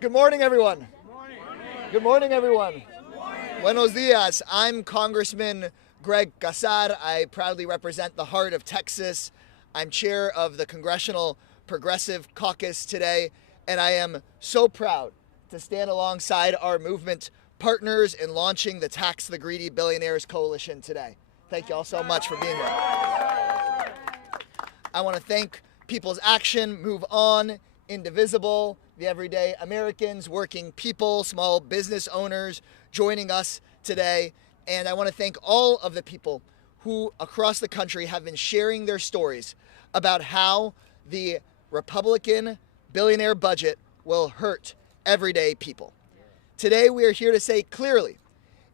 Good morning, everyone. Good morning, everyone. Buenos dias. I'm Congressman Greg Casar. I proudly represent the heart of Texas. I'm chair of the Congressional Progressive Caucus today, and I am so proud to stand alongside our movement partners in launching the Tax the Greedy Billionaires Coalition today. Thank you all so much for being here. I want to thank People's Action, Move On, Indivisible, the everyday Americans, working people, small business owners joining us today. And I want to thank all of the people who across the country have been sharing their stories about how the Republican billionaire budget will hurt everyday people. Today we are here to say clearly,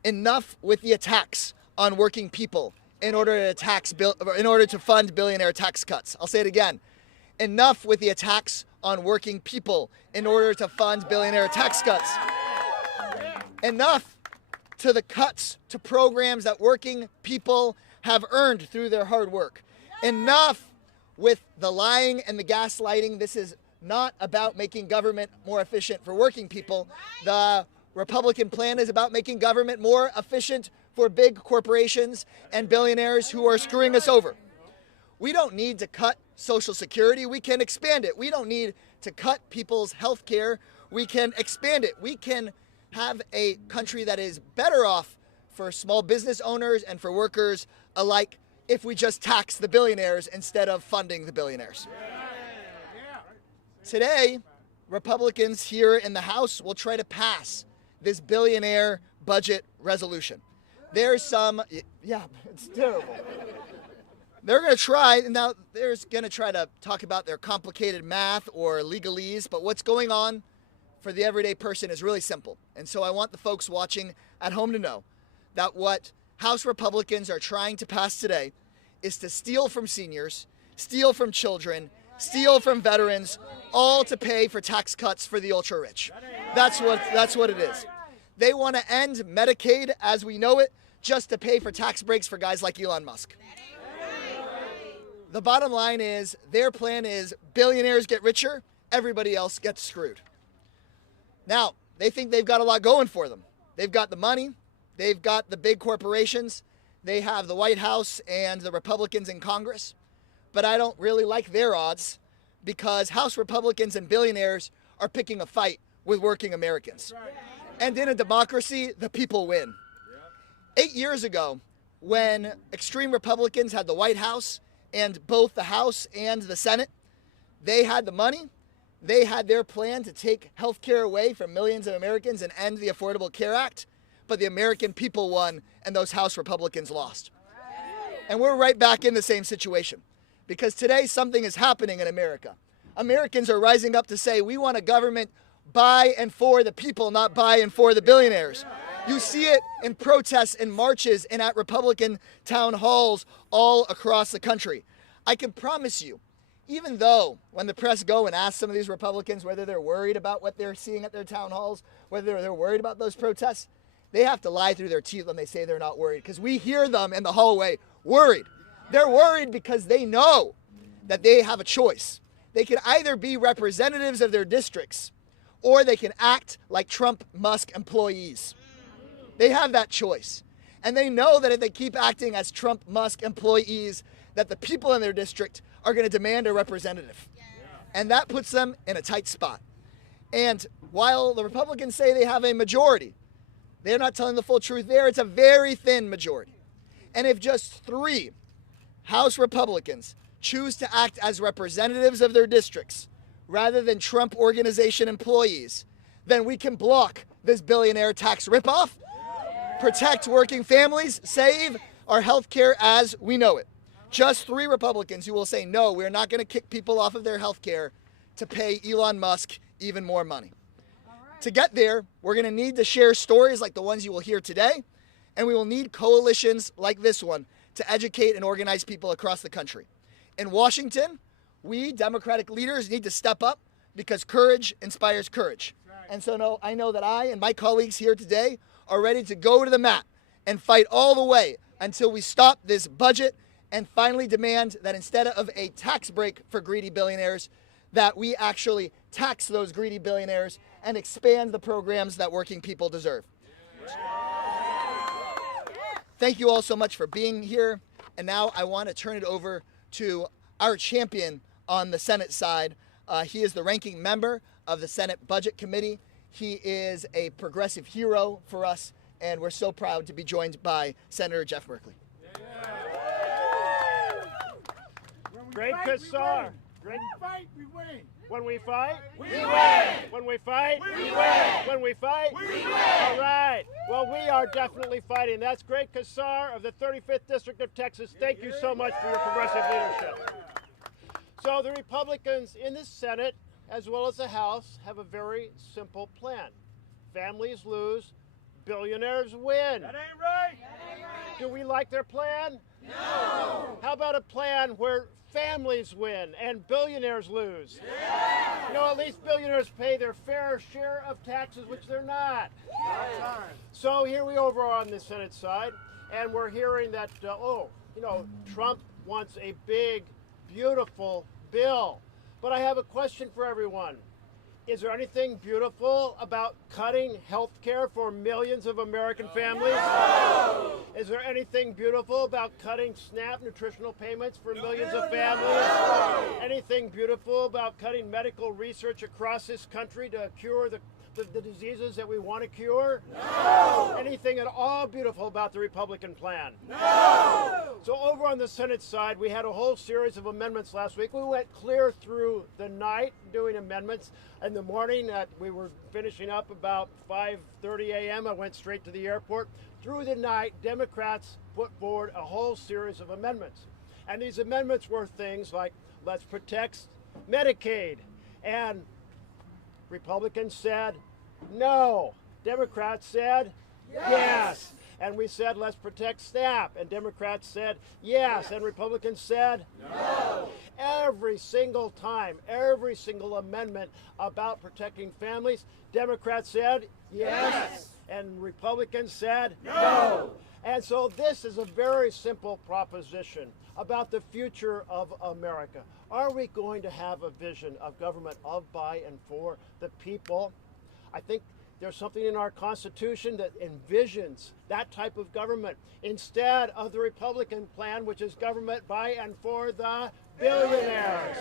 enough with the attacks on working people in order to fund billionaire tax cuts. I'll say it again. Enough with the attacks on working people in order to fund billionaire tax cuts. Enough to the cuts to programs that working people have earned through their hard work. Enough with the lying and the gaslighting. This is not about making government more efficient for working people. The Republican plan is about making government more efficient for big corporations and billionaires who are screwing us over. We don't need to cut Social Security. We can expand it. We don't need to cut people's health care. We can expand it. We can have a country that is better off for small business owners and for workers alike if we just tax the billionaires instead of funding the billionaires. Today, Republicans here in the House will try to pass this billionaire budget resolution. There's some, it's terrible. They're going to try to talk about their complicated math or legalese, but what's going on for the everyday person is really simple. And so I want the folks watching at home to know that what House Republicans are trying to pass today is to steal from seniors, steal from children, steal from veterans, all to pay for tax cuts for the ultra-rich. That's what it is. They want to end Medicaid as we know it just to pay for tax breaks for guys like Elon Musk. The bottom line is their plan is billionaires get richer, everybody else gets screwed. Now, they think they've got a lot going for them. They've got the money, they've got the big corporations, they have the White House and the Republicans in Congress. But I don't really like their odds because House Republicans and billionaires are picking a fight with working Americans. And in a democracy, the people win. 8 years ago, when extreme Republicans had the White House and both the House and the Senate, they had the money, they had their plan to take health care away from millions of Americans and end the Affordable Care Act, but the American people won and those House Republicans lost. And we're right back in the same situation because today something is happening in America. Americans are rising up to say we want a government by and for the people, not by and for the billionaires. You see it in protests and marches and at Republican town halls all across the country. I can promise you, even though when the press go and ask some of these Republicans whether they're worried about what they're seeing at their town halls, whether they're worried about those protests, they have to lie through their teeth when they say they're not worried because we hear them in the hallway worried. They're worried because they know that they have a choice. They can either be representatives of their districts or they can act like Trump Musk employees. They have that choice. And they know that if they keep acting as Trump Musk employees, that the people in their district are going to demand a representative. And that puts them in a tight spot. And while the Republicans say they have a majority, they're not telling the full truth there. It's a very thin majority. And if just 3 House Republicans choose to act as representatives of their districts rather than Trump organization employees, then we can block this billionaire tax ripoff, protect working families, save our health care as we know it. Just 3 Republicans who will say, no, we're not going to kick people off of their health care to pay Elon Musk even more money. To get there, we're going to need to share stories like the ones you will hear today, and we will need coalitions like this one to educate and organize people across the country. In Washington, we Democratic leaders need to step up because courage inspires courage. And so I know that I and my colleagues here today are ready to go to the mat and fight all the way until we stop this budget and finally demand that instead of a tax break for greedy billionaires, that we actually tax those greedy billionaires, and expand the programs that working people deserve. Thank you all so much for being here. And now I want to turn it over to our champion on the Senate side. He is the ranking member of the Senate Budget Committee. He is a progressive hero for us, and we're so proud to be joined by Senator Jeff Merkley. Great Casar. When we fight, we win. When we fight, we win. When we fight, we win. When we fight, we win. All right. Well, we are definitely fighting. That's Great Casar of the 35th District of Texas. Thank you so much for your progressive leadership. So the Republicans in the Senate, as well as the House, have a very simple plan. Families lose, billionaires win. That ain't right. Do we like their plan? No. How about a plan where families win and billionaires lose? Yeah. You know, at least billionaires pay their fair share of taxes, which they're not. Yeah. So here we over on the Senate side, and we're hearing that, Trump wants a big, beautiful bill. But I have a question for everyone. Is there anything beautiful about cutting health care for millions of American families? No. Is there anything beautiful about cutting SNAP nutritional payments for millions of families? No. Anything beautiful about cutting medical research across this country to cure the diseases that we want to cure? No. Anything at all beautiful about the Republican plan? No. So over on the Senate side, we had a whole series of amendments last week. We went clear through the night doing amendments. In the morning, we were finishing up about 5:30 a.m. I went straight to the airport. Through the night, Democrats put forward a whole series of amendments. And these amendments were things like, let's protect Medicaid. And Republicans said no. Democrats said yes. And we said, let's protect SNAP. And Democrats said yes. And Republicans said no. Every single time, every single amendment about protecting families, Democrats said yes. And Republicans said no. And so this is a very simple proposition about the future of America. Are we going to have a vision of government of, by, and for the people? I think there's something in our Constitution that envisions that type of government instead of the Republican plan, which is government by and for the billionaires.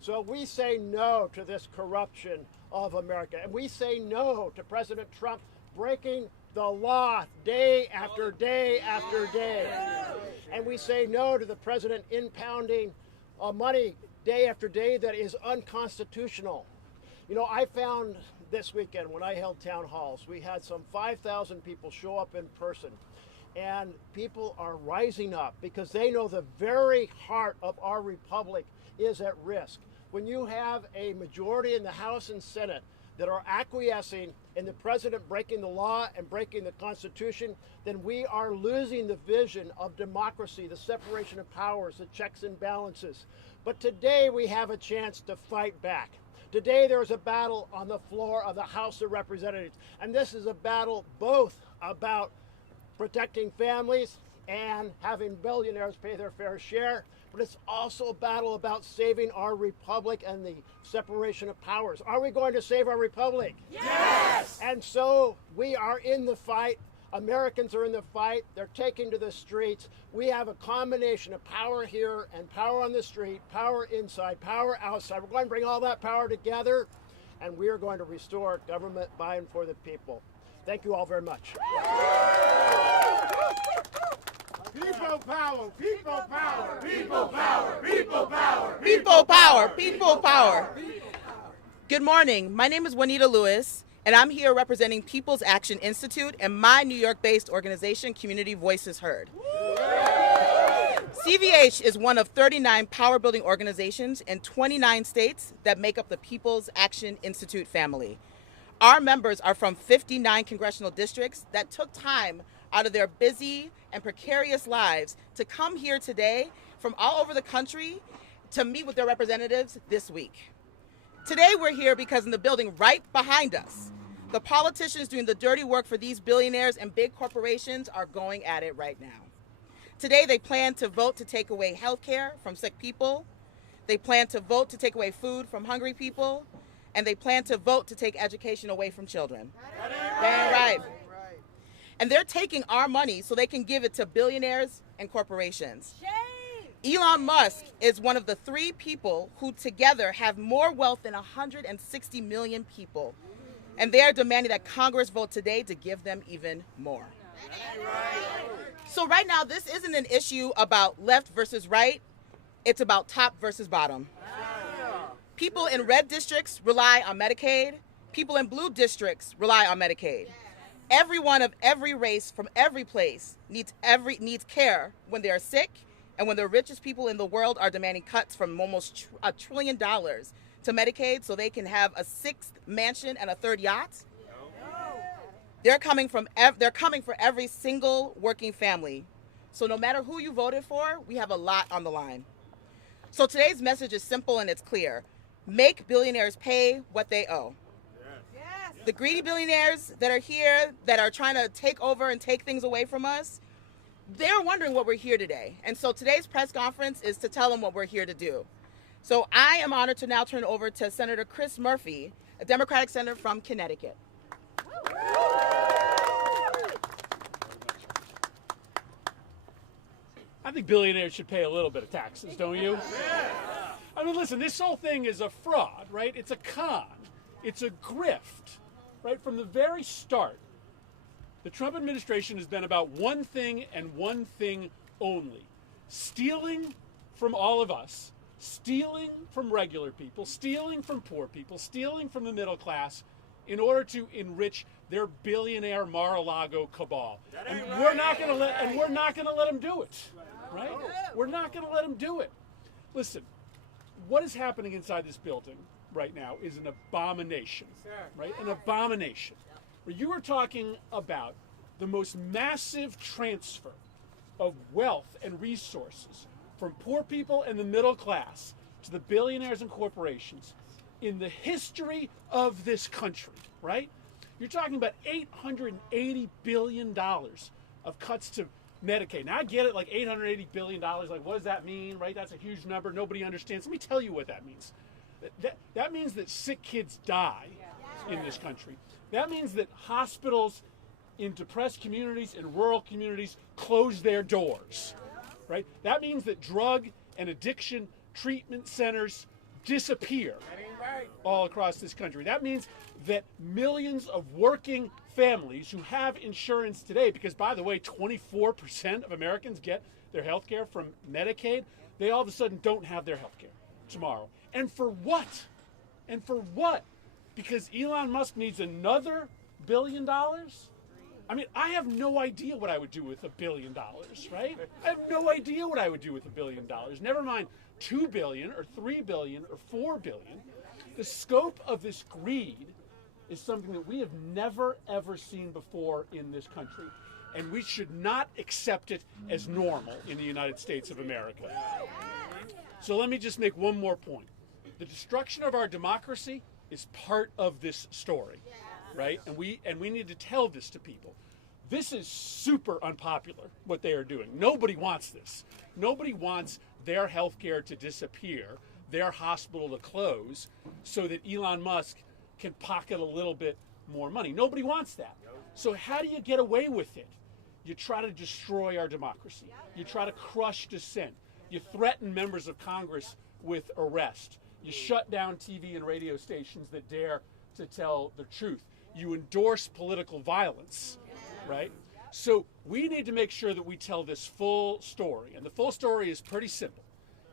So we say no to this corruption of America. And we say no to President Trump breaking the law day after day after day. And we say no to the president impounding money day after day that is unconstitutional. You know, I found this weekend when I held town halls, we had some 5,000 people show up in person. And people are rising up because they know the very heart of our republic is at risk. When you have a majority in the House and Senate that are acquiescing in the president breaking the law and breaking the Constitution, then we are losing the vision of democracy, the separation of powers, the checks and balances. But today we have a chance to fight back. Today there is a battle on the floor of the House of Representatives, and this is a battle both about protecting families and having billionaires pay their fair share, but it's also a battle about saving our republic and the separation of powers. Are we going to save our republic? Yes! And so we are in the fight. Americans are in the fight. They're taking to the streets. We have a combination of power here and power on the street, power inside, power outside. We're going to bring all that power together, and we are going to restore government by and for the people. Thank you all very much. People power, people power, people power, people power, people power, people power. Good morning. My name is Juanita Lewis, and I'm here representing People's Action Institute and my New York-based organization, Community Voices Heard. CVH is one of 39 power-building organizations in 29 states that make up the People's Action Institute family. Our members are from 59 congressional districts that took time out of their busy and precarious lives to come here today from all over the country to meet with their representatives this week. Today we're here because in the building right behind us, the politicians doing the dirty work for these billionaires and big corporations are going at it right now. Today they plan to vote to take away health care from sick people. They plan to vote to take away food from hungry people. and they plan to vote to take education away from children. Damn right. And they're taking our money so they can give it to billionaires and corporations. Elon Musk is one of the 3 people who together have more wealth than 160 million people. And they are demanding that Congress vote today to give them even more. So right now, this isn't an issue about left versus right. It's about top versus bottom. People in red districts rely on Medicaid. People in blue districts rely on Medicaid. Everyone of every race from every place needs care when they are sick, and when the richest people in the world are demanding cuts from almost $1 trillion to Medicaid so they can have a 6th mansion and a 3rd yacht. They're coming for every single working family. So no matter who you voted for, we have a lot on the line. So today's message is simple and it's clear. Make billionaires pay what they owe. The greedy billionaires that are here, that are trying to take over and take things away from us, they're wondering what we're here today. And so today's press conference is to tell them what we're here to do. So I am honored to now turn over to Senator Chris Murphy, a Democratic senator from Connecticut. I think billionaires should pay a little bit of taxes, don't you? I mean, listen, this whole thing is a fraud, right? It's a con. It's a grift, right? From the very start, the Trump administration has been about one thing and one thing only: stealing from all of us, stealing from regular people, stealing from poor people, stealing from the middle class in order to enrich their billionaire Mar-a-Lago cabal. And we're not going to let them do it, right? We're not going to let them do it. Listen, what is happening inside this building right now is an abomination, right? An abomination. Where you are talking about the most massive transfer of wealth and resources from poor people and the middle class to the billionaires and corporations in the history of this country, right? You're talking about $880 billion of cuts to Medicaid. Now, I get it, like $880 billion, like what does that mean, right? That's a huge number. Nobody understands. Let me tell you what that means. That means that sick kids die in this country. That means that hospitals in depressed communities, in rural communities, close their doors, right? That means that drug and addiction treatment centers disappear all across this country. That means that millions of working families who have insurance today, because by the way, 24% of Americans get their health care from Medicaid, they all of a sudden don't have their health care tomorrow. And for what? And for what? Because Elon Musk needs another $1 billion? I mean, I have no idea what I would do with $1 billion, right? I have no idea what I would do with $1 billion. Never mind $2 billion or $3 billion or $4 billion. The scope of this greed is something that we have never, ever seen before in this country. And we should not accept it as normal in the United States of America. So let me just make one more point. The destruction of our democracy is part of this story, right? And we need to tell this to people. This is super unpopular, what they are doing. Nobody wants this. Nobody wants their health care to disappear, their hospital to close, so that Elon Musk can pocket a little bit more money. Nobody wants that. So how do you get away with it? You try to destroy our democracy. You try to crush dissent. You threaten members of Congress with arrest. You shut down TV and radio stations that dare to tell the truth. You endorse political violence, right? So we need to make sure that we tell this full story. And the full story is pretty simple.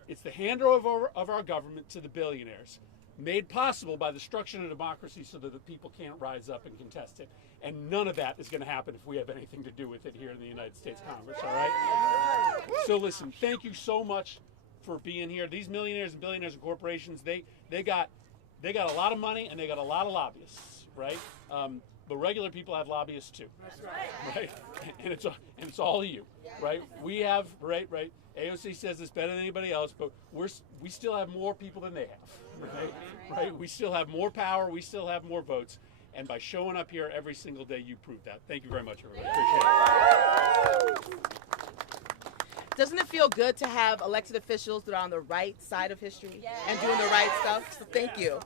It's the handover of our government to the billionaires, made possible by the destruction of democracy so that the people can't rise up and contest it. And none of that is going to happen if we have anything to do with it here in the United States Congress, all right? So listen, thank you so much for being here. These millionaires and billionaires and corporations, they got a lot of money and they got a lot of lobbyists, right? But regular people have lobbyists too, right? And it's all you, right? We have, right? AOC says it's better than anybody else, but we still have more people than they have, right? We still have more power, we still have more votes, and by showing up here every single day, you prove that. Thank you very much, everybody. Appreciate it. Doesn't it feel good to have elected officials that are on the right side of history and doing the right stuff? So thank you.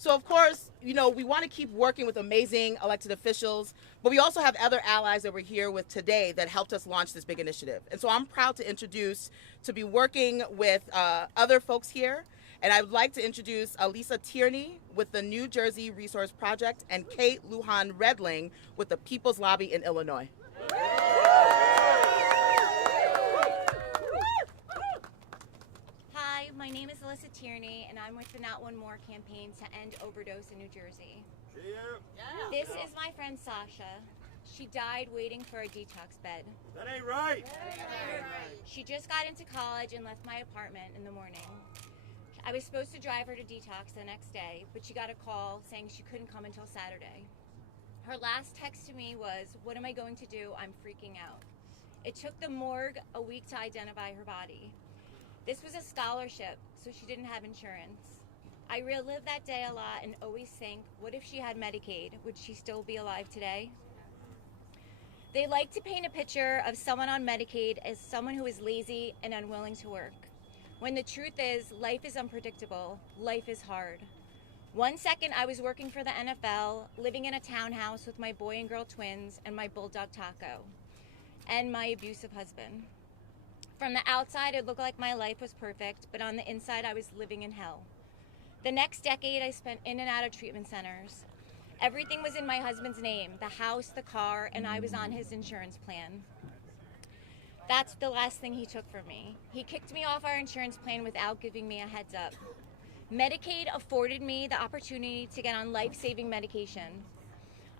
So, of course, you know, we want to keep working with amazing elected officials, but we also have other allies that we're here with today that helped us launch this big initiative. And so I'm proud to be working with other folks here. And I would like to introduce Lisa Tierney with the New Jersey Resource Project and Kate Lujan Redling with the People's Lobby in Illinois. Hi, my name is Alyssa Tierney, and I'm with the Not One More campaign to end overdose in New Jersey. This is my friend Sasha. She died waiting for a detox bed. That ain't right. She just got into college and left my apartment in the morning. I was supposed to drive her to detox the next day, but she got a call saying she couldn't come until Saturday. Her last text to me was, "What am I going to do? I'm freaking out." It took the morgue a week to identify her body. This was a scholarship, so she didn't have insurance. I relived that day a lot and always think, what if she had Medicaid? Would she still be alive today? They like to paint a picture of someone on Medicaid as someone who is lazy and unwilling to work. When the truth is, life is unpredictable, life is hard. One second I was working for the NFL, living in a townhouse with my boy and girl twins and my bulldog Taco, and my abusive husband. From the outside, it looked like my life was perfect, but on the inside, I was living in hell. The next decade, I spent in and out of treatment centers. Everything was in my husband's name, the house, the car, and I was on his insurance plan. That's the last thing he took from me. He kicked me off our insurance plan without giving me a heads up. Medicaid afforded me the opportunity to get on life-saving medication.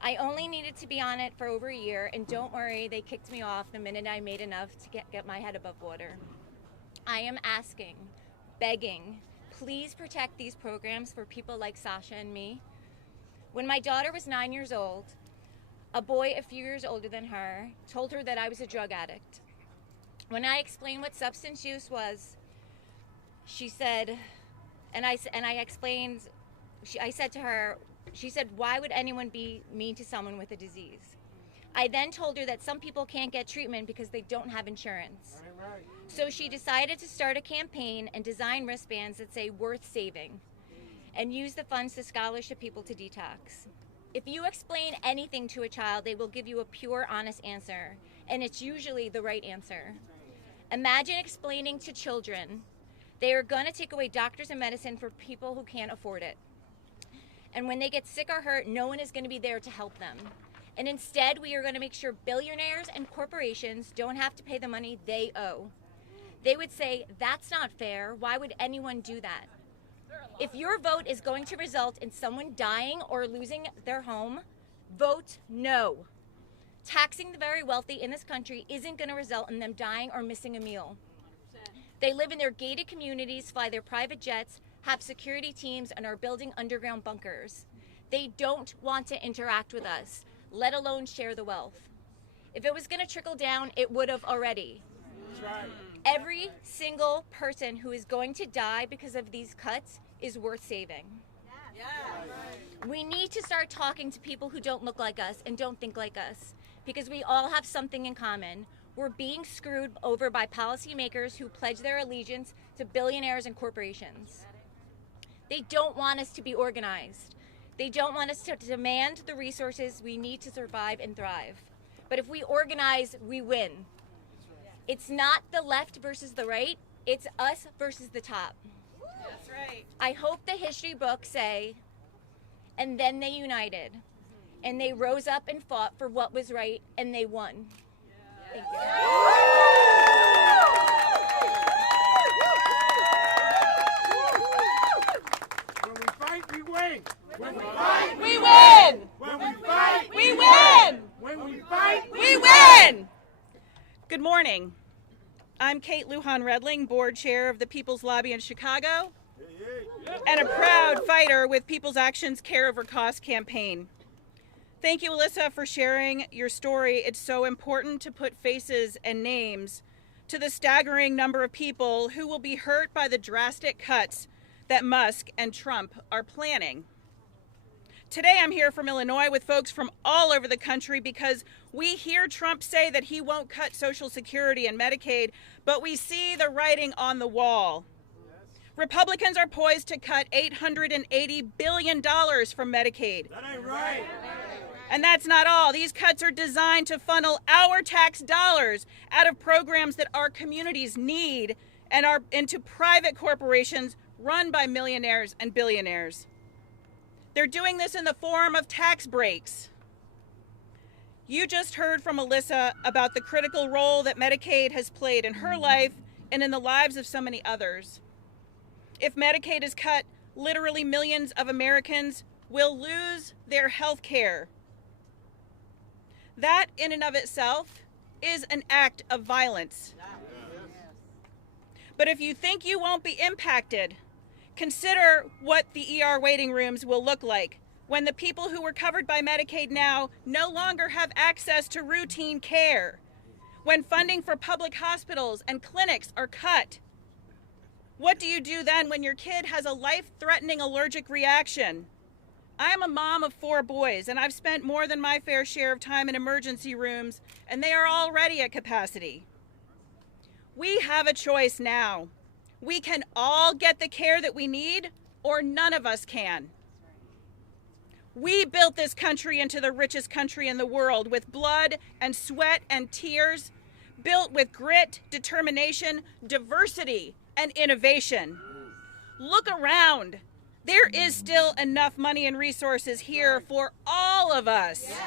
I only needed to be on it for over a year, and don't worry, they kicked me off the minute I made enough to get my head above water. I am asking, begging, please protect these programs for people like Sasha and me. When my daughter was 9 years old, a boy a few years older than her told her that I was a drug addict. When I explained what substance use was, she said, I said to her, she said, why would anyone be mean to someone with a disease? I then told her that some people can't get treatment because they don't have insurance. So she decided to start a campaign and design wristbands that say worth saving and use the funds to scholarship people to detox. If you explain anything to a child, they will give you a pure, honest answer, and it's usually the right answer. Imagine explaining to children they are going to take away doctors and medicine for people who can't afford it. And when they get sick or hurt, no one is going to be there to help them. And instead, we are going to make sure billionaires and corporations don't have to pay the money they owe. They would say, that's not fair. Why would anyone do that? If your vote is going to result in someone dying or losing their home, vote no. Taxing the very wealthy in this country isn't going to result in them dying or missing a meal. They live in their gated communities, fly their private jets, have security teams, and are building underground bunkers. They don't want to interact with us, let alone share the wealth. If it was going to trickle down, it would have already. That's right. Every single person who is going to die because of these cuts is worth saving. We need to start talking to people who don't look like us and don't think like us, because we all have something in common. We're being screwed over by policymakers who pledge their allegiance to billionaires and corporations. They don't want us to be organized. They don't want us to demand the resources we need to survive and thrive. But if we organize, we win. It's not the left versus the right, it's us versus the top. That's right. I hope the history books say, and then they united, and they rose up and fought for what was right, and they won. Thank you. When we fight, we win. When we fight, We win! when we fight, We win! when we fight, We win! Good morning. I'm Kate Lujan Redling, board chair of the People's Lobby in Chicago, and a proud fighter with People's Action's Care Over Cost campaign. Thank you, Alyssa, for sharing your story. It's so important to put faces and names to the staggering number of people who will be hurt by the drastic cuts that Musk and Trump are planning. Today, I'm here from Illinois with folks from all over the country because we hear Trump say that he won't cut Social Security and Medicaid, but we see the writing on the wall. Republicans are poised to cut $880 billion from Medicaid. That ain't right. And that's not all. These cuts are designed to funnel our tax dollars out of programs that our communities need and are into private corporations run by millionaires and billionaires. They're doing this in the form of tax breaks. You just heard from Alyssa about the critical role that Medicaid has played in her life and in the lives of so many others. If Medicaid is cut, literally millions of Americans will lose their health care. That in and of itself is an act of violence. But if you think you won't be impacted, consider what the ER waiting rooms will look like when the people who were covered by Medicaid now no longer have access to routine care, when funding for public hospitals and clinics are cut. What do you do then when your kid has a life-threatening allergic reaction? I am a mom of 4 boys, and I've spent more than my fair share of time in emergency rooms, and they are already at capacity. We have a choice now. We can all get the care that we need, or none of us can. We built this country into the richest country in the world with blood and sweat and tears, built with grit, determination, diversity, and innovation. Look around. There is still enough money and resources here for all of us. Yes.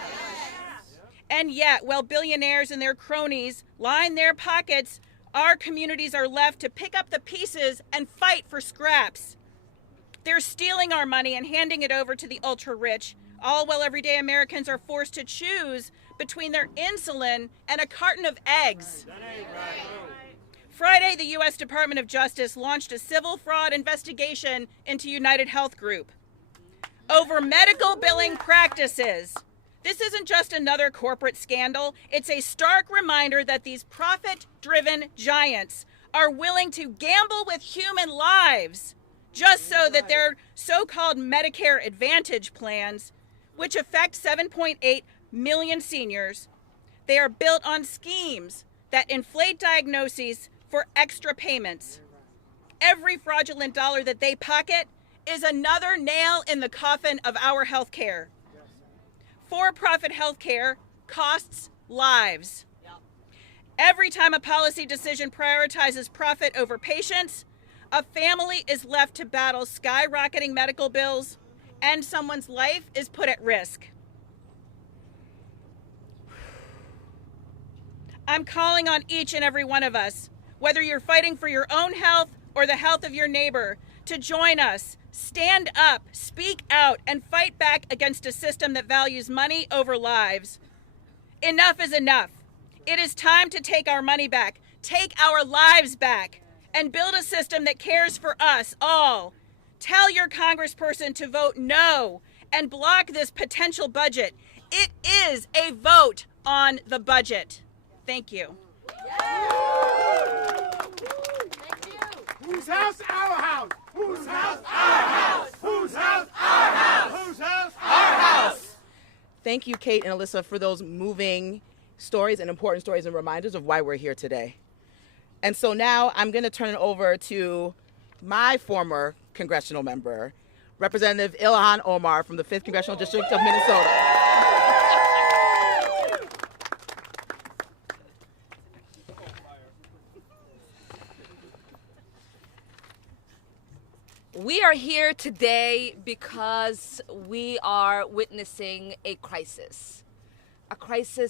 And yet, while billionaires and their cronies line their pockets, our communities are left to pick up the pieces and fight for scraps. They're stealing our money and handing it over to the ultra-rich, all while everyday Americans are forced to choose between their insulin and a carton of eggs. That ain't right. Friday, the U.S. Department of Justice launched a civil fraud investigation into United Health Group over medical billing practices. This isn't just another corporate scandal. It's a stark reminder that these profit-driven giants are willing to gamble with human lives just so that their so-called Medicare Advantage plans, which affect 7.8 million seniors, they are built on schemes that inflate diagnoses for extra payments. Every fraudulent dollar that they pocket is another nail in the coffin of our health care. For-profit health care costs lives. Every time a policy decision prioritizes profit over patients, a family is left to battle skyrocketing medical bills, and someone's life is put at risk. I'm calling on each and every one of us, whether you're fighting for your own health or the health of your neighbor, to join us, stand up, speak out, and fight back against a system that values money over lives. Enough is enough. It is time to take our money back, take our lives back, and build a system that cares for us all. Tell your congressperson to vote no and block this potential budget. It is a vote on the budget. Thank you. Whose house? Our house. Whose house? Our house. Whose house? Our house. Whose house? Our house. Thank you, Kate and Alyssa, for those moving stories and important stories and reminders of why we're here today. And so now I'm going to turn it over to my former congressional member, Representative Ilhan Omar from the 5th Congressional District of Minnesota. We are here today because we are witnessing a crisis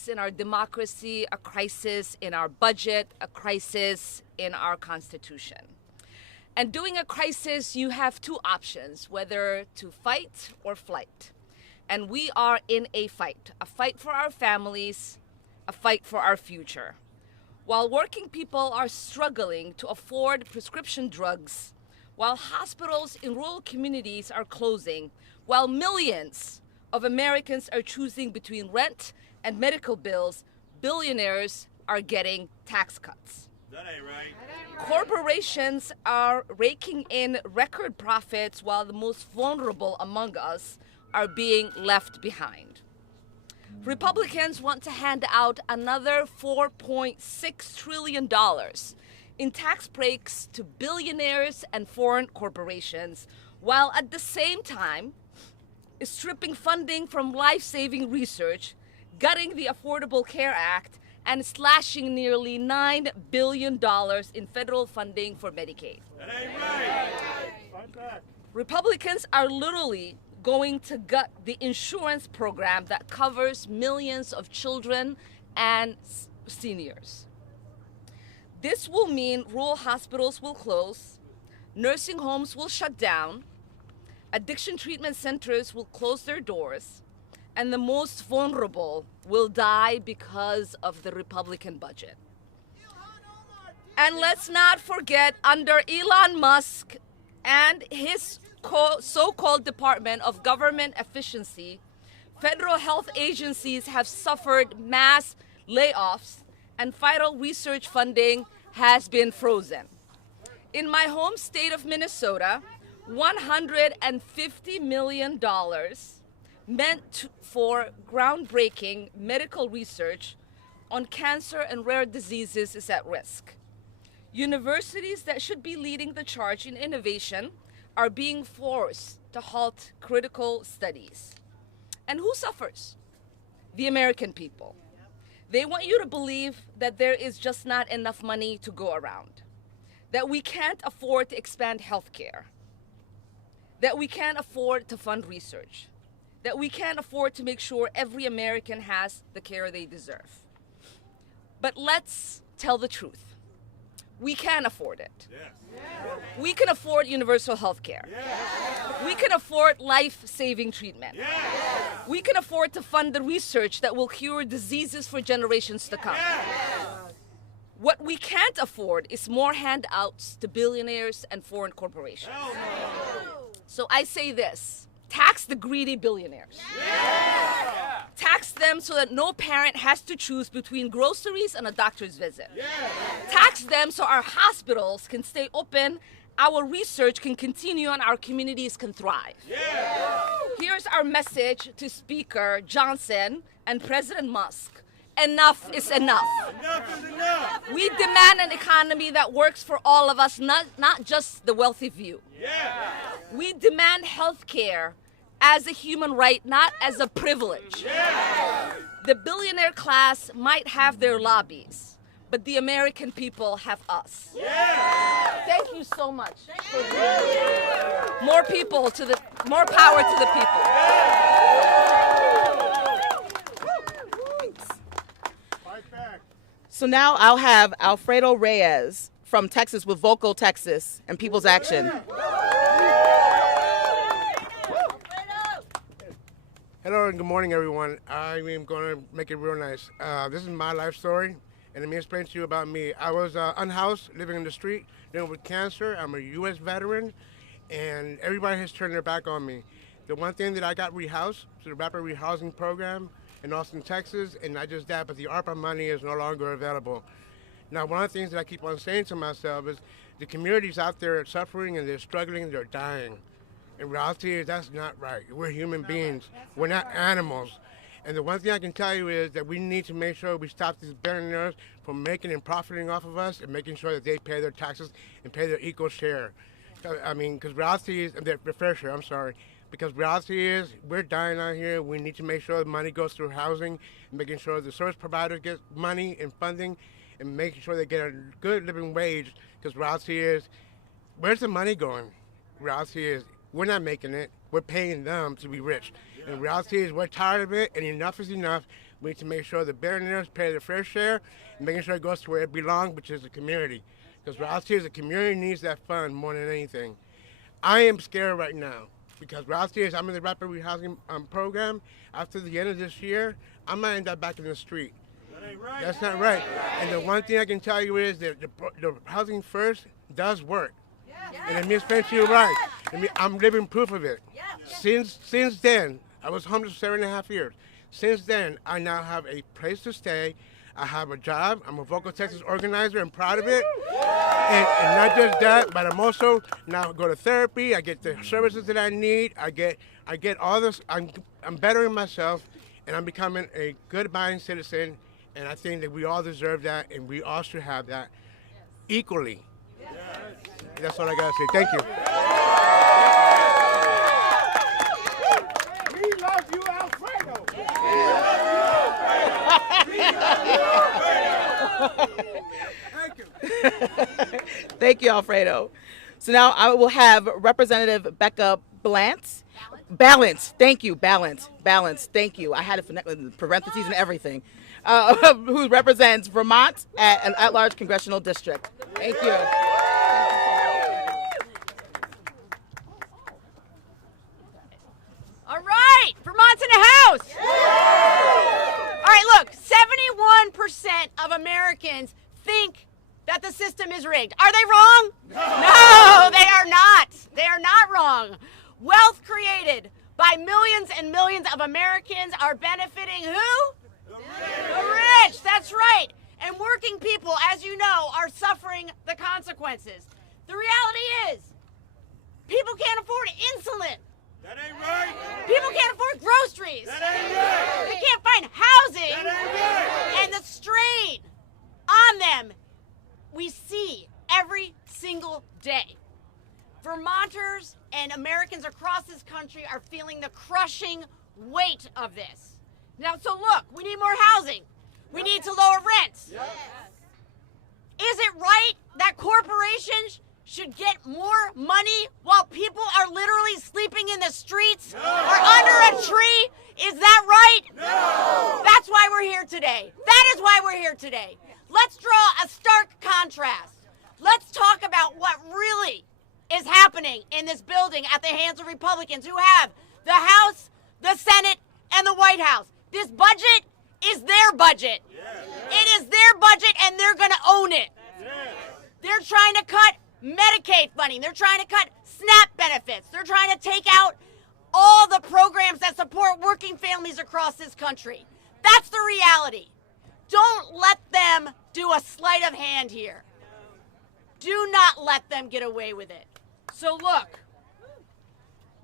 in our democracy, a crisis in our budget, a crisis in our Constitution. And during a crisis, you have 2 options, whether to fight or flight. And we are in a fight for our families, a fight for our future. While working people are struggling to afford prescription drugs, while hospitals in rural communities are closing, while millions of Americans are choosing between rent and medical bills, billionaires are getting tax cuts. That ain't right. Corporations are raking in record profits while the most vulnerable among us are being left behind. Republicans want to hand out another $4.6 trillion in tax breaks to billionaires and foreign corporations, while at the same time stripping funding from life-saving research, gutting the Affordable Care Act, and slashing nearly $9 billion in federal funding for Medicaid. That ain't right. Fight back. Republicans are literally going to gut the insurance program that covers millions of children and seniors. This will mean rural hospitals will close, nursing homes will shut down, addiction treatment centers will close their doors, and the most vulnerable will die because of the Republican budget. And let's not forget, under Elon Musk and his so-called Department of Government Efficiency, federal health agencies have suffered mass layoffs and vital research funding has been frozen. In my home state of Minnesota, $150 million meant for groundbreaking medical research on cancer and rare diseases is at risk. Universities that should be leading the charge in innovation are being forced to halt critical studies. And who suffers? The American people. They want you to believe that there is just not enough money to go around, that we can't afford to expand healthcare, that we can't afford to fund research, that we can't afford to make sure every American has the care they deserve. But let's tell the truth. We can afford it. Yes. We can afford universal health care. Yes. We can afford life-saving treatment. Yes. We can afford to fund the research that will cure diseases for generations to come. Yes. What we can't afford is more handouts to billionaires and foreign corporations. Hell no. So I say this, tax the greedy billionaires. Yeah. Tax them so that no parent has to choose between groceries and a doctor's visit. Yeah. Tax them so our hospitals can stay open, our research can continue, and our communities can thrive. Yeah. Here's our message to Speaker Johnson and President Musk. Enough is enough. Enough is enough. We demand an economy that works for all of us, not just the wealthy few. Yeah. We demand health care as a human right, not as a privilege. Yeah. The billionaire class might have their lobbies, but the American people have us. Yeah. Thank you so much. More power to the people. Fight back. So now I'll have Alfredo Reyes from Texas with Vocal Texas and People's Action. Hello and good morning, everyone. I am going to make it real nice. This is my life story, and let me explain to you about me. I was unhoused, living in the street, dealing with cancer. I'm a U.S. veteran, and everybody has turned their back on me. The one thing that I got rehoused to the rapid rehousing program in Austin, Texas, and not just that, but the ARPA money is no longer available. Now, one of the things that I keep on saying to myself is the communities out there are suffering and they're struggling, they're dying. In reality, that's not right. We're human beings. We're not animals. And the one thing I can tell you is that we need to make sure we stop these billionaires from making and profiting off of us and making sure that they pay their taxes and pay their equal share. I mean, because reality is, their fair share, I'm sorry. Because reality is, we're dying out here. We need to make sure the money goes through housing, and making sure the service providers get money and funding, and making sure they get a good living wage. Because reality is, where's the money going? Reality is, we're not making it. We're paying them to be rich. And the reality is we're tired of it, and enough is enough. We need to make sure the billionaires pay their fair share and making sure it goes to where it belongs, which is the community. Because reality is the community needs that fund more than anything. I am scared right now because reality is I'm in the rapid rehousing program. After the end of this year, I might end up back in the street. That ain't right. That's not right. And the one thing I can tell you is that the housing first does work. And let me explain to you right. I'm living proof of it. Since then, I was homeless for 7.5 years. Since then, I now have a place to stay. I have a job. I'm a Vocal Texas organizer. I'm proud of it. And not just that, but I'm also now go to therapy. I get the services that I need. I get all this. I'm bettering myself, and I'm becoming a good abiding citizen. And I think that we all deserve that, and we all should have that. equally. That's all I got to say. Thank you. We love you, Alfredo. Thank you. Thank you, Alfredo. So now I will have Representative Becca Balance. Thank you, Balance. Thank you. I had it with parentheses and everything. Who represents Vermont at an at-large congressional district. Thank you. All right, Vermont's in the house. All right, look, 71% of Americans think that the system is rigged. Are they wrong? No, they are not. They are not wrong. Wealth created by millions and millions of Americans are benefiting who? The rich. That's right. And working people, as you know, are suffering the consequences. The reality is, people can't afford insulin. That ain't right. People can't afford groceries. That ain't right. They can't find housing. That ain't right. And the strain on them we see every single day. Vermonters and Americans across this country are feeling the crushing weight of this. Now, so look, we need more housing. We need to lower rents. Yes. Is it right that corporations should get more money while people are literally sleeping in the streets or under a tree? Is that right? No. That's why we're here today. That is why we're here today. Let's draw a stark contrast. Let's talk about what really is happening in this building at the hands of Republicans who have the House, the Senate, and the White House. This budget is their budget. Yes. It is their budget, and they're going to own it. Yes. They're trying to cut Medicaid funding. They're trying to cut SNAP benefits. They're trying to take out all the programs that support working families across this country. That's the reality. Don't let them do a sleight of hand here. Do not let them get away with it. So look,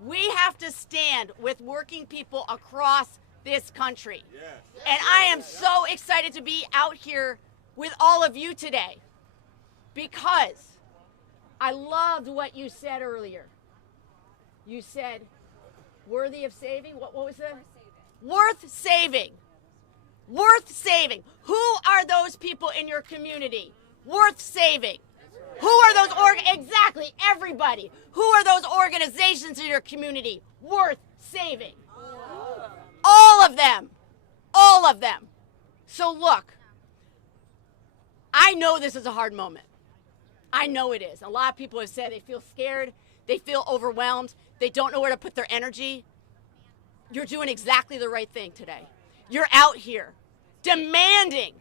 we have to stand with working people across this country. Yes. And I am so excited to be out here with all of you today because I loved what you said earlier. You said, worthy of saving? What was that? Worth saving. Worth saving. Who are those people in your community? Worth saving. Who are those exactly, everybody. Who are those organizations in your community worth saving? All of them. All of them. So look, I know this is a hard moment. I know it is. A lot of people have said they feel scared, they feel overwhelmed, they don't know where to put their energy. You're doing exactly the right thing today. You're out here demanding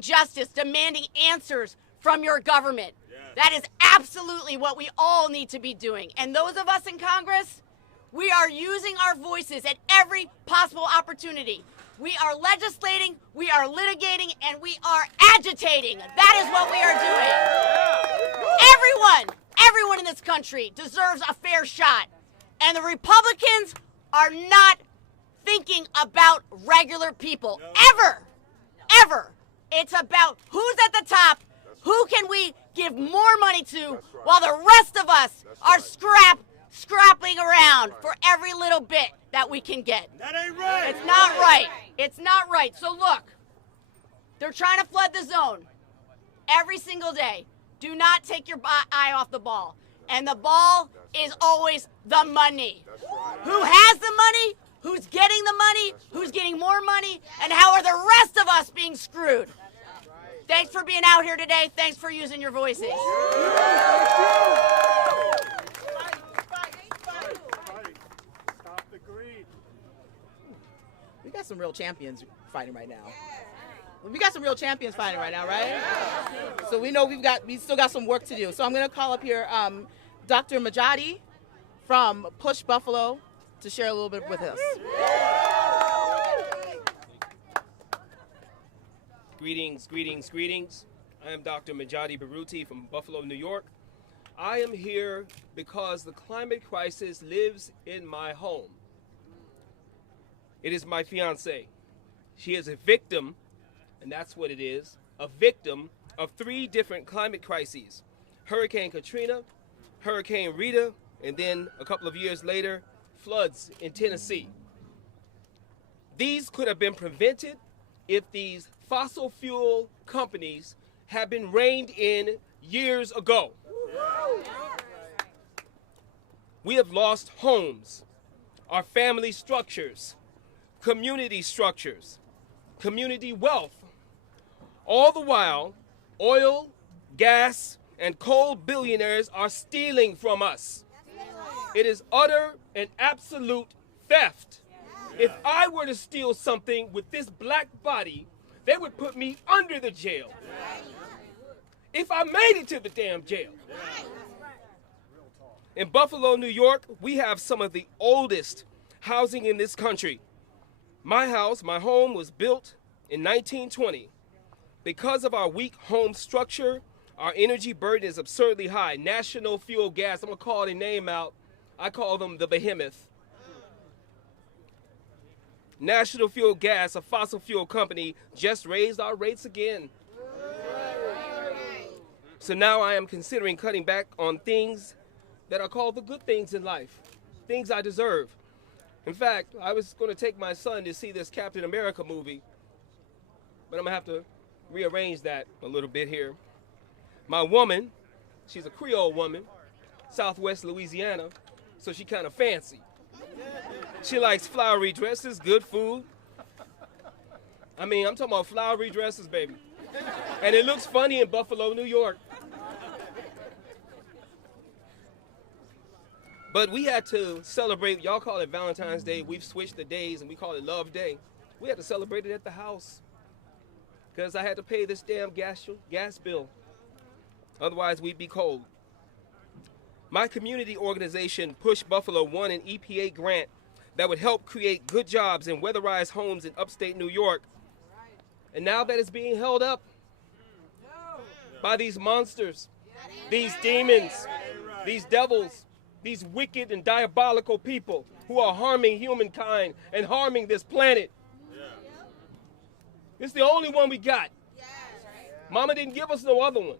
justice, demanding answers from your government. Yes. That is absolutely what we all need to be doing. And those of us in Congress, we are using our voices at every possible opportunity. We are legislating, we are litigating, and we are agitating. That is what we are doing. Everyone in this country deserves a fair shot. And the Republicans are not thinking about regular people. Ever. It's about who's at the top, who can we give more money to, while the rest of us are scrapping around for every little bit that we can get. That ain't right. It's not right. It's not right. So look, they're trying to flood the zone every single day. Do not take your eye off the ball. And the ball is always the money. Who has the money? Who's getting the money? Who's getting more money? And how are the rest of us being screwed? Thanks for being out here today. Thanks for using your voices. Stop the greed. We got some real champions fighting right now. We got some real champions fighting right now, right? So we know we still got some work to do. So I'm going to call up here Dr. Majadi from Push Buffalo to share a little bit with us. Greetings. I am Dr. Majadi Baruti from Buffalo, New York. I am here because the climate crisis lives in my home. It is my fiancée. She is a victim, and that's what it is, a victim of 3 different climate crises: Hurricane Katrina, Hurricane Rita, and then a couple of years later, floods in Tennessee. These could have been prevented if these fossil fuel companies had been reined in years ago. We have lost homes, our family structures, community wealth. All the while, oil, gas, and coal billionaires are stealing from us. It is utter and absolute theft. If I were to steal something with this black body, they would put me under the jail. If I made it to the damn jail. In Buffalo, New York, we have some of the oldest housing in this country. My home was built in 1920. Because of our weak home structure, our energy burden is absurdly high. National Fuel Gas, I'm gonna call their name out. I call them the behemoth. National Fuel Gas, a fossil fuel company, just raised our rates again. So now I am considering cutting back on things that are called the good things in life, things I deserve. In fact, I was going to take my son to see this Captain America movie, but I'm going to have to rearrange that a little bit here. My woman, she's a Creole woman, Southwest Louisiana, so she kind of fancy. She likes flowery dresses, good food. I mean, I'm talking about flowery dresses, baby. And it looks funny in Buffalo, New York. But we had to celebrate, y'all call it Valentine's Day, we've switched the days and we call it Love Day. We had to celebrate it at the house because I had to pay this damn gas bill. Otherwise, we'd be cold. My community organization, Push Buffalo, won an EPA grant that would help create good jobs and weatherized homes in upstate New York. And now that it's being held up by these monsters, these demons, these devils, these wicked and diabolical people who are harming humankind and harming this planet. It's the only one we got. Mama didn't give us no other one.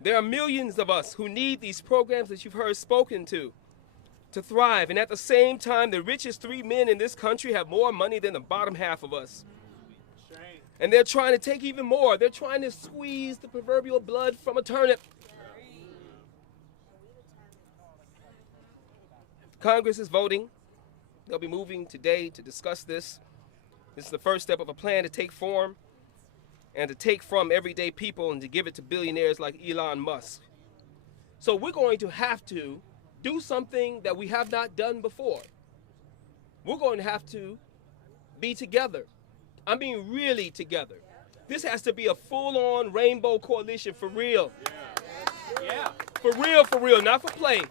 There are millions of us who need these programs that you've heard spoken to thrive. And at the same time, the richest 3 men in this country have more money than the bottom half of us. And they're trying to take even more. They're trying to squeeze the proverbial blood from a turnip. Congress is voting. They'll be moving today to discuss this. This is the first step of a plan to take form and to take from everyday people and to give it to billionaires like Elon Musk. So we're going to have to do something that we have not done before. We're going to have to be together. I mean, really together. This has to be a full-on rainbow coalition for real. Yeah. For real, not for play.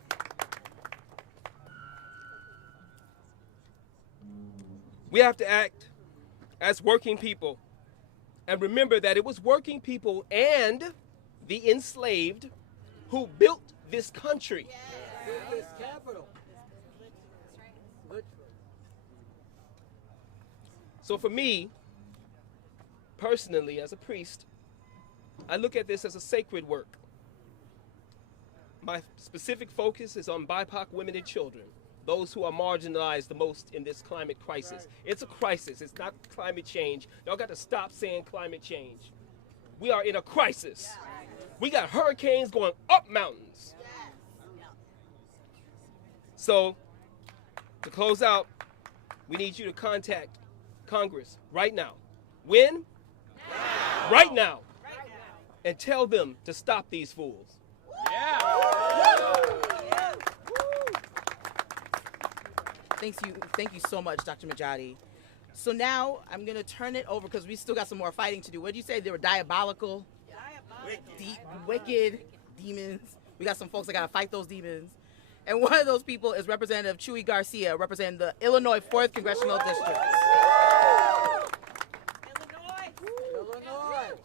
We have to act as working people and remember that it was working people and the enslaved who built this country. This capital. So for me, personally, as a priest, I look at this as a sacred work. My specific focus is on BIPOC women and children, those who are marginalized the most in this climate crisis. It's a crisis. It's not climate change. Y'all got to stop saying climate change. We are in a crisis. We got hurricanes going up mountains. So, to close out, we need you to contact Congress right now. When? Now. Right now. And tell them to stop these fools. Yeah. Thank you so much, Dr. Majadi. So now I'm going to turn it over because we still got some more fighting to do. What did you say? They were diabolical, wicked demons. We got some folks that got to fight those demons. And one of those people is Representative Chuy Garcia, representing the Illinois 4th Congressional District. Illinois.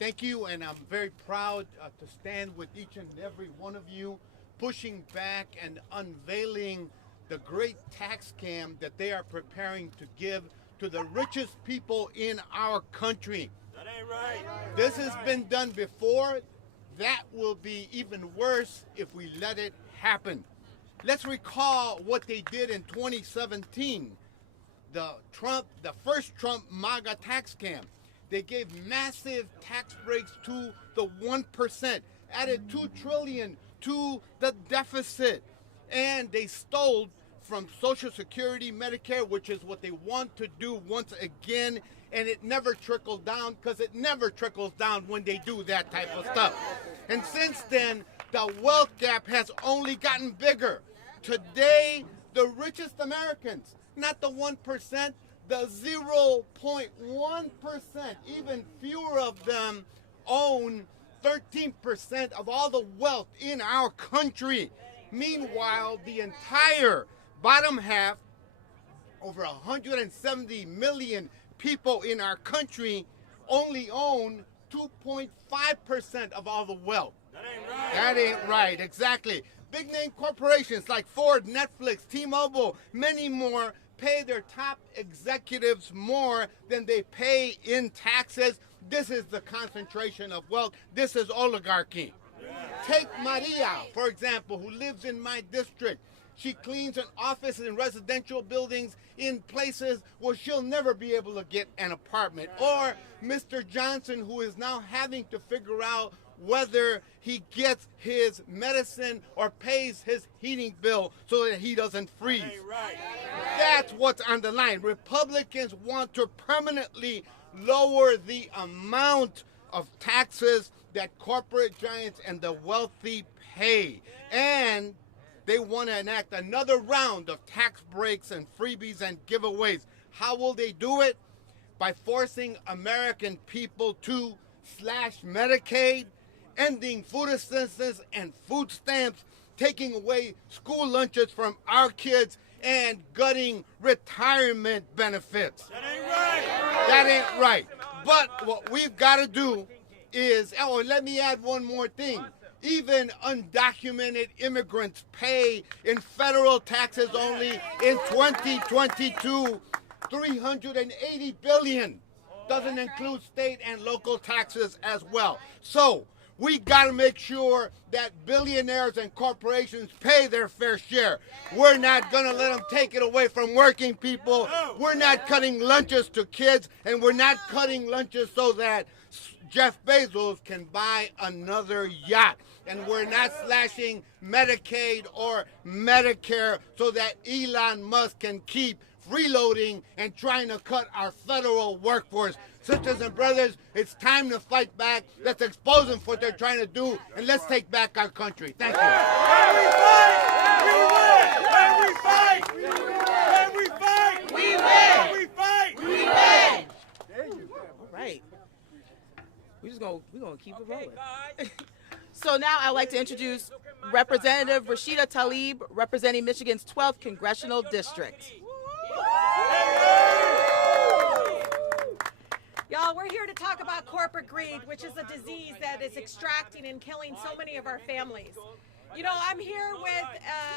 Thank you, and I'm very proud to stand with each and every one of you, pushing back and unveiling the great tax scam that they are preparing to give to the richest people in our country. That ain't right. This has been done before. That will be even worse if we let it happen. Let's recall what they did in 2017. The first Trump MAGA tax scam. They gave massive tax breaks to the 1%, added $2 trillion to the deficit, and they stole from Social Security, Medicare, which is what they want to do once again, and it never trickled down, because it never trickles down when they do that type of stuff. And since then, the wealth gap has only gotten bigger. Today, the richest Americans, not the 1%, the 0.1%, even fewer of them own 13% of all the wealth in our country. Meanwhile, the entire bottom half, over 170 million people in our country, only own 2.5% of all the wealth. That ain't right. That ain't right, exactly. Big name corporations like Ford, Netflix, T-Mobile, many more pay their top executives more than they pay in taxes. This is the concentration of wealth. This is oligarchy. Take Maria, for example, who lives in my district. She cleans an office in residential buildings in places where she'll never be able to get an apartment. Or Mr. Johnson, who is now having to figure out whether he gets his medicine or pays his heating bill so that he doesn't freeze. That's what's on the line. Republicans want to permanently lower the amount of taxes that corporate giants and the wealthy pay. And they want to enact another round of tax breaks and freebies and giveaways. How will they do it? By forcing American people to slash Medicaid, ending food assistance and food stamps, taking away school lunches from our kids, and gutting retirement benefits. That ain't right. That ain't right. But what we've got to do is, oh, and let me add one more thing. Even undocumented immigrants pay in federal taxes only in 2022 $380 billion. Doesn't include state and local taxes as well. So we got to make sure that billionaires and corporations pay their fair share. We're not going to let them take it away from working people. We're not cutting lunches to kids, and we're not cutting lunches so that Jeff Bezos can buy another yacht. And we're not slashing Medicaid or Medicare so that Elon Musk can keep freeloading and trying to cut our federal workforce. Sisters and brothers, it's time to fight back. Let's expose them for what they're trying to do, and let's take back our country. Thank you. When we fight, we win. When we fight, we win. When we fight, we win. When we fight, we win. There you go. All right. We're gonna keep it rolling. So now I'd like to introduce Representative Rashida Tlaib, representing Michigan's 12th Congressional District. Y'all, we're here to talk about corporate greed, which is a disease that is extracting and killing so many of our families. You know, I'm here with,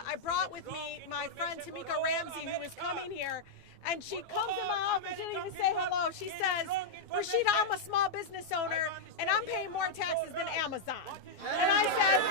I brought with me my friend Tamika Ramsey, who is coming here, and she comes in my office, she didn't even say hello. She says, Rashida, I'm a small business owner, and I'm paying more taxes than Amazon. And I said,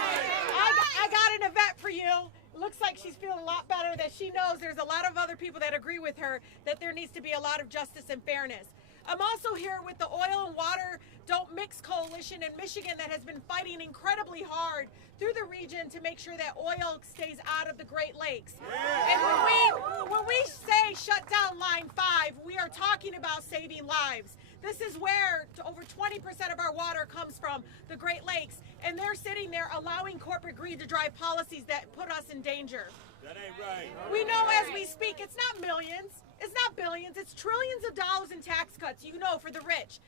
I got an event for you. Looks like she's feeling a lot better, that she knows there's a lot of other people that agree with her that there needs to be a lot of justice and fairness. I'm also here with the Oil and Water Don't Mix Coalition in Michigan that has been fighting incredibly hard through the region to make sure that oil stays out of the Great Lakes. And when we say shut down Line 5, we are talking about saving lives. This is where over 20% of our water comes from, the Great Lakes, and they're sitting there allowing corporate greed to drive policies that put us in danger. That ain't right. We know as we speak, it's not millions, it's not billions, it's trillions of dollars in tax cuts, you know, for the rich.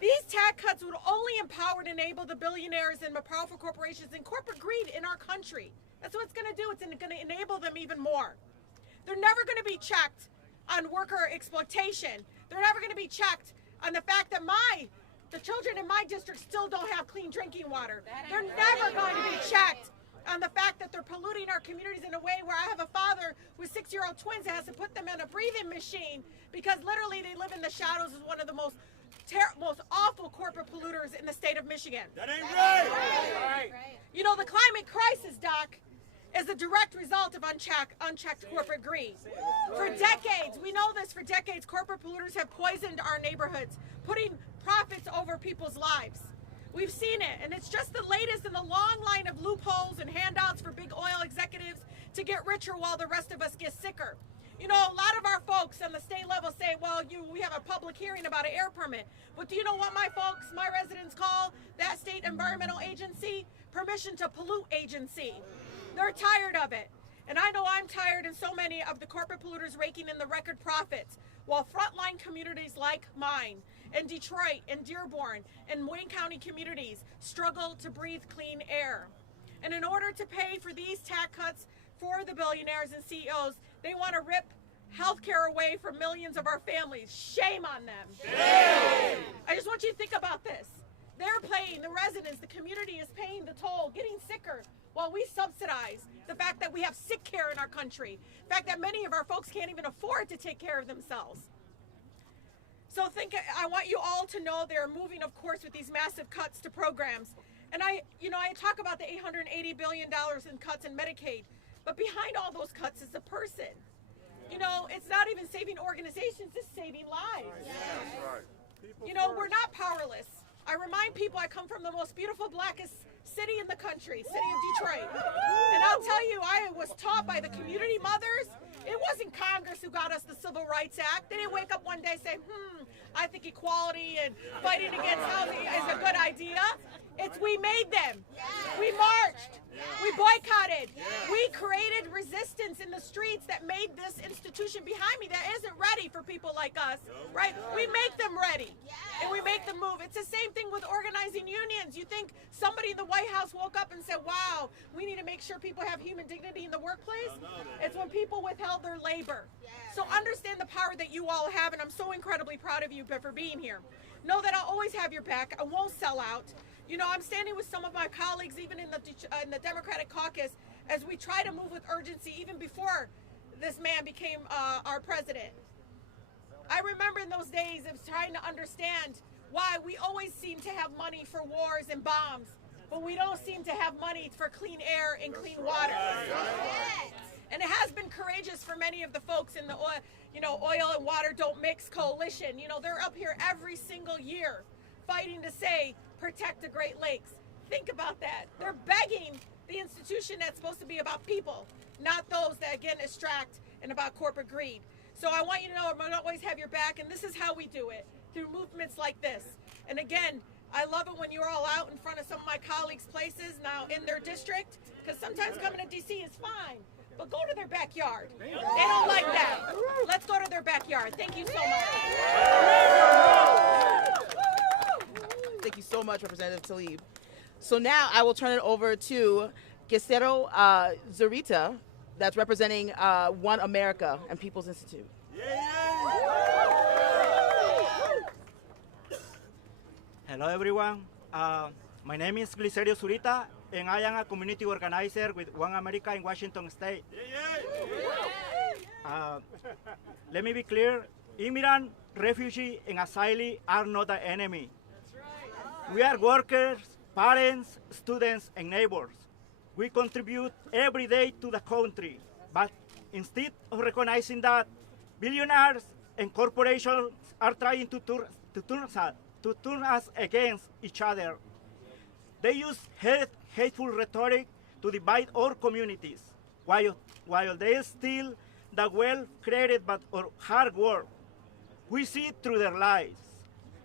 These tax cuts would only empower and enable the billionaires and powerful corporations and corporate greed in our country. That's what it's going to do. It's going to enable them even more. They're never going to be checked on worker exploitation. They're never going to be checked on the fact that the children in my district still don't have clean drinking water. They're never going to be checked on the fact that they're polluting our communities in a way where I have a father with 6-year-old twins that has to put them in a breathing machine because literally they live in the shadows as one of the most awful corporate polluters in the state of Michigan. That ain't right. You know, the climate crisis, Doc, is a direct result of unchecked corporate greed. For decades, we know this, for decades, corporate polluters have poisoned our neighborhoods, putting profits over people's lives. We've seen it, and it's just the latest in the long line of loopholes and handouts for big oil executives to get richer while the rest of us get sicker. You know, a lot of our folks on the state level say, well, we have a public hearing about an air permit. But do you know what my residents call that state environmental agency? Permission to pollute agency. They're tired of it. And I know I'm tired, and so many of the corporate polluters raking in the record profits, while frontline communities like mine, in Detroit, and Dearborn, and Wayne County communities struggle to breathe clean air. And in order to pay for these tax cuts for the billionaires and CEOs, they want to rip healthcare away from millions of our families. Shame on them. Shame! I just want you to think about this. They're paying, the residents, the community is paying the toll, getting sicker, while we subsidize the fact that we have sick care in our country, the fact that many of our folks can't even afford to take care of themselves. So I want you all to know they're moving, of course, with these massive cuts to programs. And I talk about the $880 billion in cuts in Medicaid, but behind all those cuts is a person. You know, it's not even saving organizations, it's saving lives. You know, we're not powerless. I remind people I come from the most beautiful, blackest city in the country, city of Detroit. And I'll tell you, I was taught by the community mothers. It wasn't Congress who got us the Civil Rights Act. They didn't wake up one day and say, I think equality and fighting against housing is a good idea. It's we made them. We marched. We boycotted. We created resistance in the streets that made this institution behind me that isn't ready for people like us, right? We make them ready, and we make them move. It's the same thing with organizing unions. You think somebody in the White House woke up and said, wow, we need to make sure people have human dignity in the workplace? It's when people withheld their labor. So understand the power that you all have, and I'm so incredibly proud of you for being here. Know that I'll always have your back. I won't sell out. You know, I'm standing with some of my colleagues, even in the Democratic caucus, as we try to move with urgency, even before this man became our president. I remember in those days of trying to understand why we always seem to have money for wars and bombs, but we don't seem to have money for clean air and clean water. And it has been courageous for many of the folks in the oil and water don't mix coalition. You know, they're up here every single year fighting to say, protect the Great Lakes. Think about that. They're begging the institution that's supposed to be about people, not those that, again, extract and about corporate greed. So I want you to know I'm going to always have your back, and this is how we do it, through movements like this. And again, I love it when you're all out in front of some of my colleagues' places now in their district, because sometimes coming to D.C. is fine, but go to their backyard. They don't like that. Let's go to their backyard. Thank you so much. Thank you so much, Representative Tlaib. So now I will turn it over to Casar Zurita, that's representing One America and People's Institute. Hello, everyone. My name is Glicerio Zurita, and I am a community organizer with One America in Washington State. Let me be clear, immigrant, refugee, and asylee are not the enemy. We are workers, parents, students, and neighbors. We contribute every day to the country, but instead of recognizing that, billionaires and corporations are trying to turn us against each other. They use hateful rhetoric to divide our communities, while they steal the wealth created by our hard work. We see through their lies,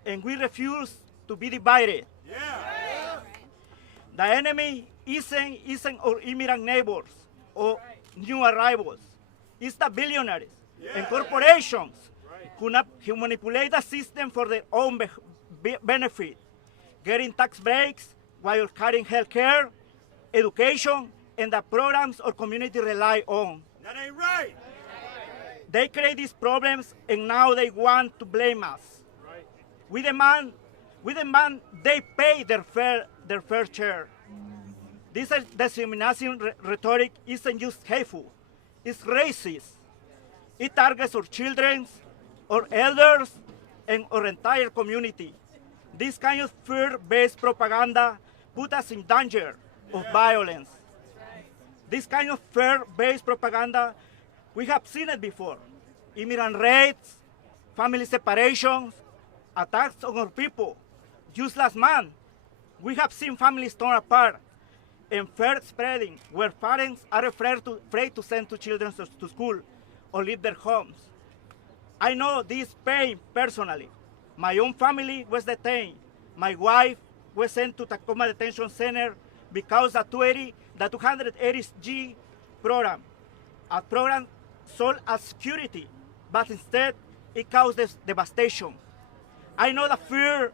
and we refuse to be divided. The enemy isn't our immigrant neighbors or new arrivals. It's the billionaires and corporations who manipulate the system for their own benefit, getting tax breaks while cutting health care, education, and the programs our community rely on. That ain't right. They create these problems, and now they want to blame us. We demand they pay their fair share. This discrimination rhetoric isn't just hateful, it's racist. It targets our children, our elders, and our entire community. This kind of fear-based propaganda puts us in danger of violence. This kind of fear-based propaganda, we have seen it before. Immigrant raids, family separations, attacks on our people. Just last month, we have seen families torn apart and fear spreading, where parents are afraid to send two children to school or leave their homes. I know this pain personally. My own family was detained. My wife was sent to Tacoma Detention Center because the 280G program, a program sold as security, but instead it causes devastation. I know the fear,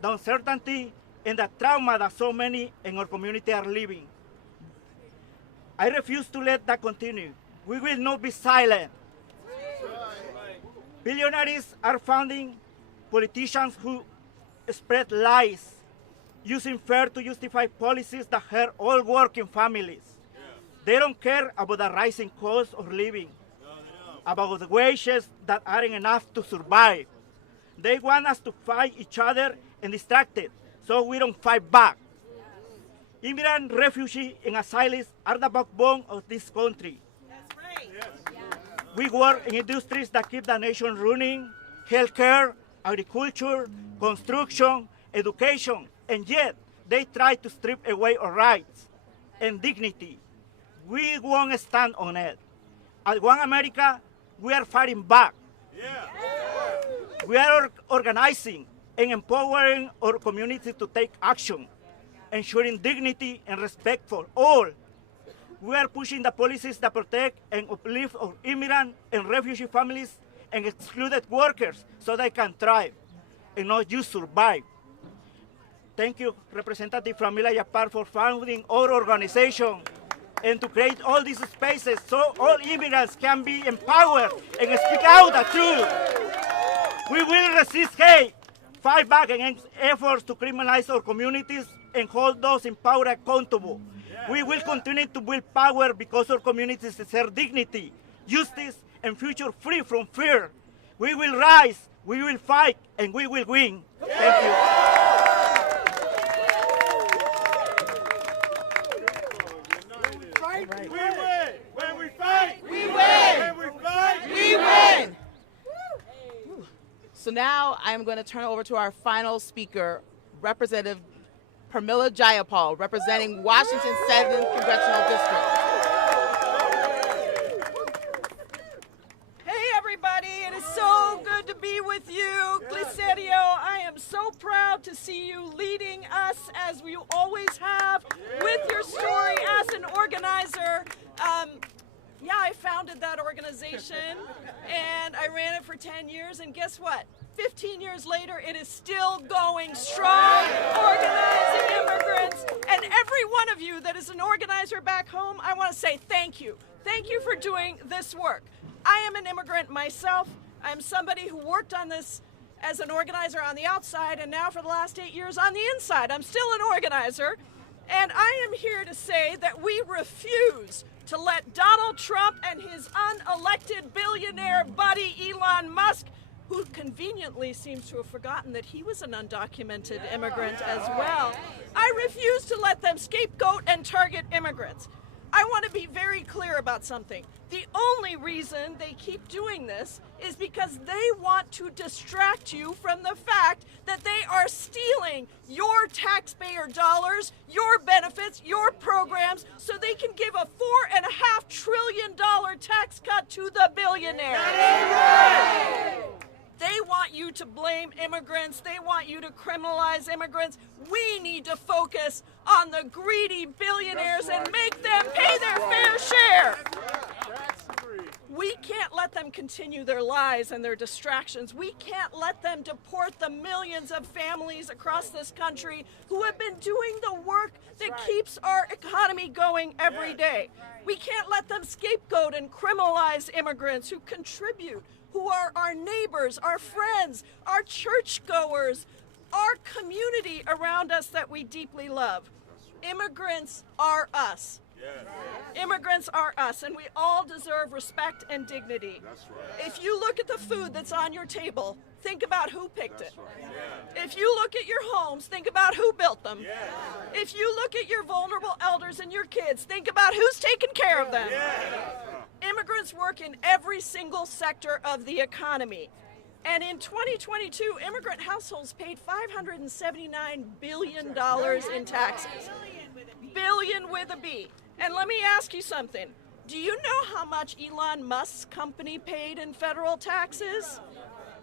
the uncertainty, and the trauma that so many in our community are living. I refuse to let that continue. We will not be silent. Billionaires are funding politicians who spread lies, using fear to justify policies that hurt all working families. They don't care about the rising cost of living, about the wages that aren't enough to survive. They want us to fight each other and distract it, so we don't fight back. Immigrant, refugees, and asylees are the backbone of this country. That's right. We work in industries that keep the nation running: healthcare, agriculture, construction, education, and yet they try to strip away our rights and dignity. We won't stand on it. At One America, we are fighting back. We are organizing and empowering our community to take action, ensuring dignity and respect for all. We are pushing the policies that protect and uplift our immigrant and refugee families and excluded workers so they can thrive and not just survive. Thank you, Representative from Villa Park, for founding our organization and to create all these spaces so all immigrants can be empowered and speak out the truth. We will resist hate, fight back against efforts to criminalize our communities, and hold those in power accountable. We will continue to build power because our communities deserve dignity, justice, and future free from fear. We will rise, we will fight, and we will win. Thank you. We win! When we fight, we win! When we fight, We win! So now I'm going to turn it over to our final speaker, Representative Pramila Jayapal, representing Washington 7th Congressional District. Hey everybody, it is so good to be with you. Glicerio, I am so proud to see you leading us as you always have with your story as an organizer. Yeah, I founded that organization and I ran it for 10 years, and guess what? 15 years later, it is still going strong, organizing immigrants. And every one of you that is an organizer back home, I want to say thank you. Thank you for doing this work. I am an immigrant myself. I'm somebody who worked on this as an organizer on the outside, and now for the last 8 years on the inside. I'm still an organizer. And I am here to say that we refuse to let Donald Trump and his unelected billionaire buddy Elon Musk, who conveniently seems to have forgotten that he was an undocumented immigrant as well. I refuse to let them scapegoat and target immigrants. I want to be very clear about something. The only reason they keep doing this is because they want to distract you from the fact that they are stealing your taxpayer dollars, your benefits, your programs, so they can give a $4.5 trillion tax cut to the billionaires. They want you to blame immigrants. They want you to criminalize immigrants. We need to focus on the greedy billionaires and make them pay their fair share. We can't let them continue their lies and their distractions. We can't let them deport the millions of families across this country who have been doing the work that keeps our economy going every day. We can't let them scapegoat and criminalize immigrants who contribute, who are our neighbors, our friends, our churchgoers, our community around us that we deeply love. Immigrants are us. Immigrants are us, and we all deserve respect and dignity. That's right. If you look at the food that's on your table, think about who picked it. Yeah. If you look at your homes, think about who built them. Yeah. If you look at your vulnerable elders and your kids, think about who's taking care of them. Yeah. Immigrants work in every single sector of the economy. And in 2022, immigrant households paid $579 billion in taxes. Billion with a B. And let me ask you something. Do you know how much Elon Musk's company paid in federal taxes?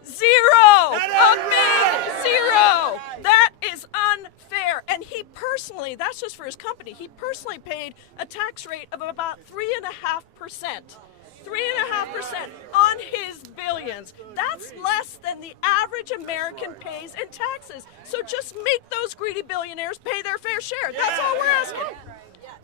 Zero! A big zero! That is unfair. And he personally, that's just for his company, he personally paid a tax rate of about 3.5%. 3.5% on his billions. That's less than the average American pays in taxes. So just make those greedy billionaires pay their fair share. That's all we're asking.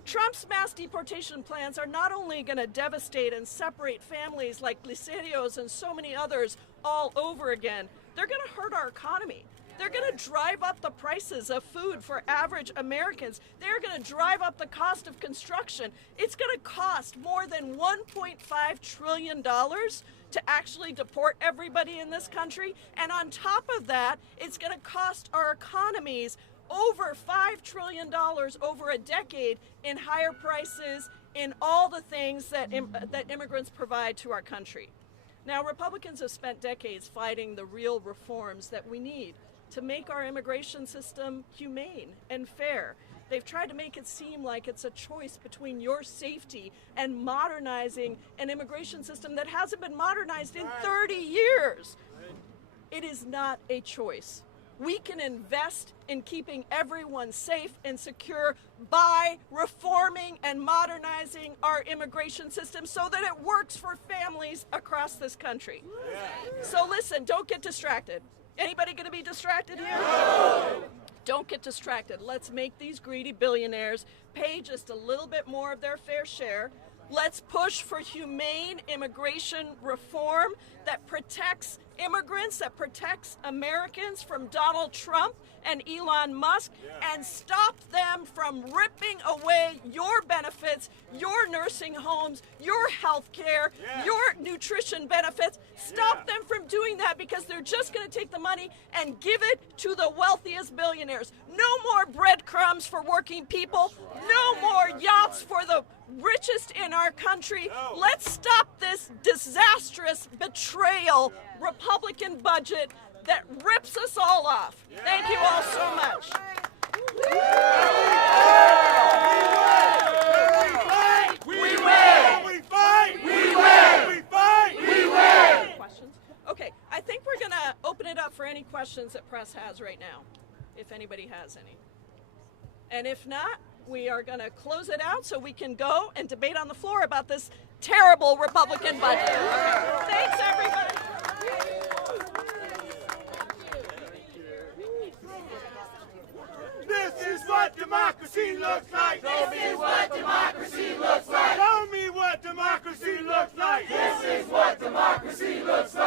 Trump's mass deportation plans are not only going to devastate and separate families like Liserios and so many others all over again, they're going to hurt our economy. They're going to drive up the prices of food for average Americans. They're going to drive up the cost of construction. It's going to cost more than $1.5 trillion to actually deport everybody in this country. And on top of that, it's going to cost our economies over $5 trillion over a decade in higher prices, in all the things that immigrants provide to our country. Now, Republicans have spent decades fighting the real reforms that we need to make our immigration system humane and fair. They've tried to make it seem like it's a choice between your safety and modernizing an immigration system that hasn't been modernized in 30 years. It is not a choice. We can invest in keeping everyone safe and secure by reforming and modernizing our immigration system so that it works for families across this country. So listen, don't get distracted. Anybody going to be distracted here? No! Don't get distracted. Let's make these greedy billionaires pay just a little bit more of their fair share. Let's push for humane immigration reform that protects immigrants, that protects Americans from Donald Trump and Elon Musk, and stop them from ripping away your benefits, your nursing homes, your health care, your nutrition benefits. Stop them from doing that, because they're just going to take the money and give it to the wealthiest billionaires. No more breadcrumbs for working people. No more yachts for the richest in our country. Let's stop this disastrous betrayal Republican budget that rips us all off. Thank you all so much. We win! We fight! We win! We fight! We win! Questions? Okay, I think we're going to open it up for any questions that press has right now, if anybody has any. And if not, we are going to close it out so we can go and debate on the floor about this terrible Republican budget. Thanks, everybody. This is what democracy looks like. This is what democracy looks like. Show me what democracy looks like. This is what democracy looks like.